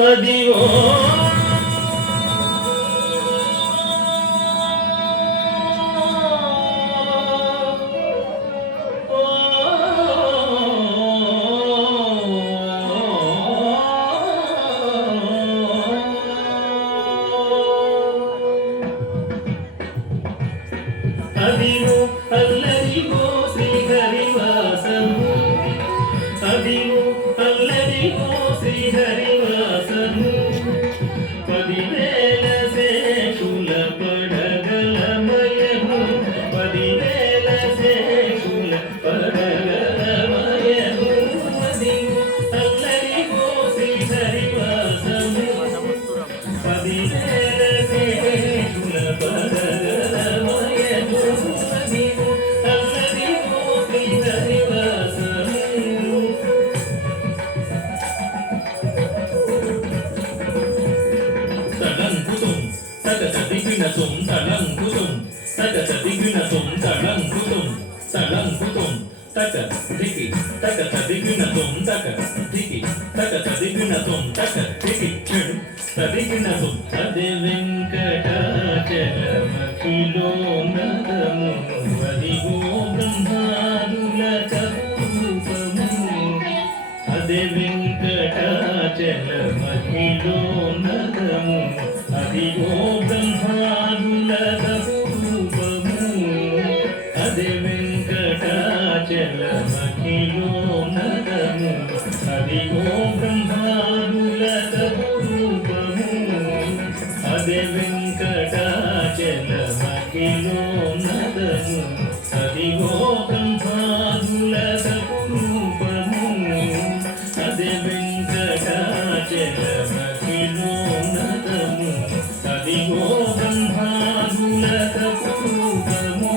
అదివో అదివో అల్లరివో శ్రీహరివాసము అదివో అల్లరివో శ్రీహరివాసము 10,000 శేషుల పడగలమయము 10,000 శేషుల పడగలమయము అదివో అల్లరివో శ్రీహరివాసము 10,000 శేషుల పడగలమయము అదివో అల్లరివో శ్రీహరివాసము తలంకుతుం తగతదిగినతుం తలంకుతుం తగతదిగినతుం తలంకుతుం తలంకుతుం తగదిగి తగతదిగినతుం తగదిగి తగతదిగినతుం తగదిగి చెడు తదిగినతుం అదే వెంకటాచలమఖిలో నదము అదిగో బ్రహ్మాదుల కరూపము అదే వెంకటాచలమఖిలో నదము అదిగో బ్రహ్మాదుల కరూపము అదే వెంకటాచలమఖిలో నదము అదిగో బ్రహ్మాదుల కరూపము అదే వెంకటాచలమఖిలో నదము అదిగో బ్రహ్మాదుల కరూపము అదే వెంకటాచలమఖిలో నదము అదిగో బ్రహ్మాదుల కరూపము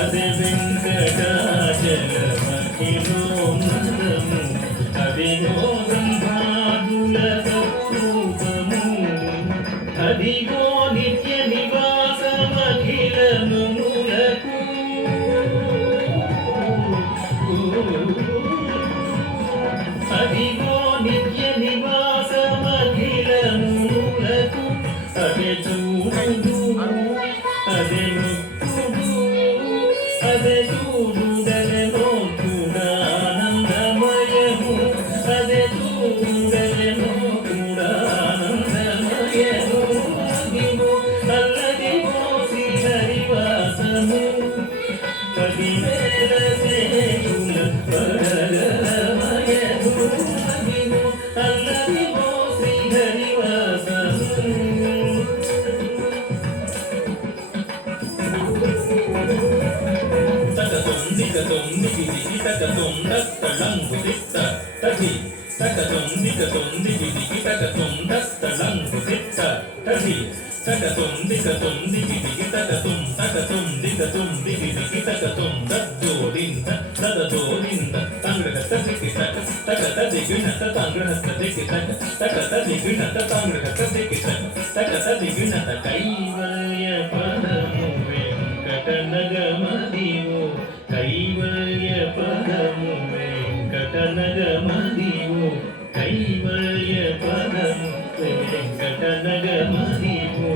అదే వెంకటాచలమఖిలో నదము అదిగో బ్రహ్మాదుల కరూపము అదిగో నిత్య నివాసమఖిల మునులకు అదిగో నిత్య నివాసమఖిల మునులకు అదే చూడు అదే ముక్కుడు అదే చూడుడలెనో చూడానందమయము అదే చూడుడలెనో చూడానందమయము అదిగో అల్లదిగో శ్రీహరివాసము 10,000 శేషుల పడగలమయము అదిగో అల్లదిగో శ్రీహరివాసము తగతుం దిగతుం దిగిదిగి తగతుం దత్తళంగు దిత్త తగి తగతుం దిగతుం దిగిదిగి తగతుం దత్తళంగు దిత్త తగి తగతుం దిగతుం దిగిదిగి తగతుం తగతుం దిగతుం దిగిదిగి తగతుం దద్దోడింద దదదోడింద తంగ్రహత దిగి తగ తగత దిగిణత తంగ్రహత దిగి తగ తగత దిగిణత తంగ్రహత దిగి తగ తగత దిగిణత కైవల్య పదము వెంకటనగమదివో కైవల్య పదము వెంకటనగమదివో కైవల్య పదము వెంకటనగమదివో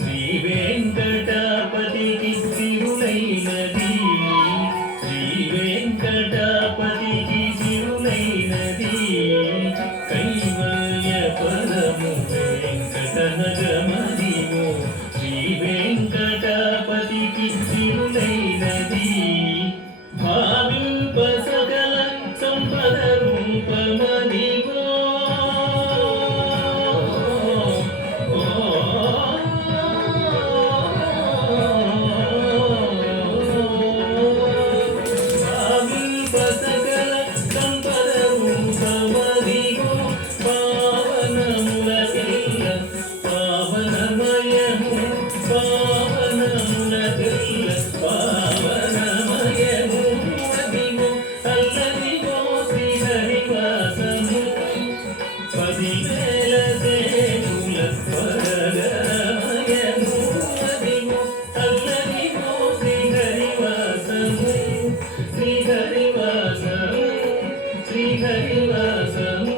శ్రీ వెంకటాపతికి సిరులైనది శ్రీ వెంకటాపతికి సిరులైనది కైవల్య పదము వెంకటనగమదివో శ్రీ వెంకటాపతికి సిరులైనది భావింప సకల సంపద రూపమదివో భావింప సకల సంపద రూపమదివో పావనములకెల్ల పావనమయము పావనములకెల్ల పావనమయము అదిగో అల్లదిగో శ్రీహరివాసము 10,000 శేషుల పడగలమయము అదిగో అల్లదిగో శ్రీహరివాసము శ్రీహరివాసము శ్రీహరివాసము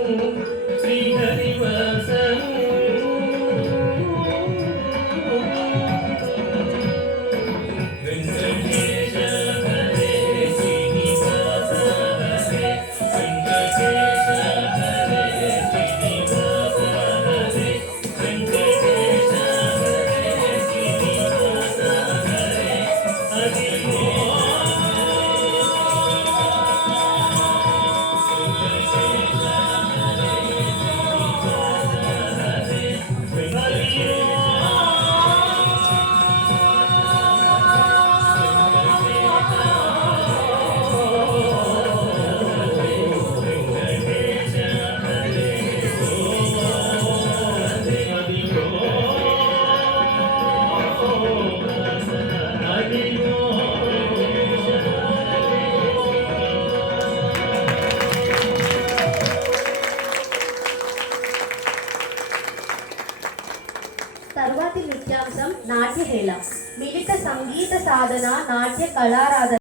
శ్రీహరివాసము తరువాతి నృత్యాంశం నాట్యహేళ. మిలిత సంగీత సాధన నాట్య కళారాధన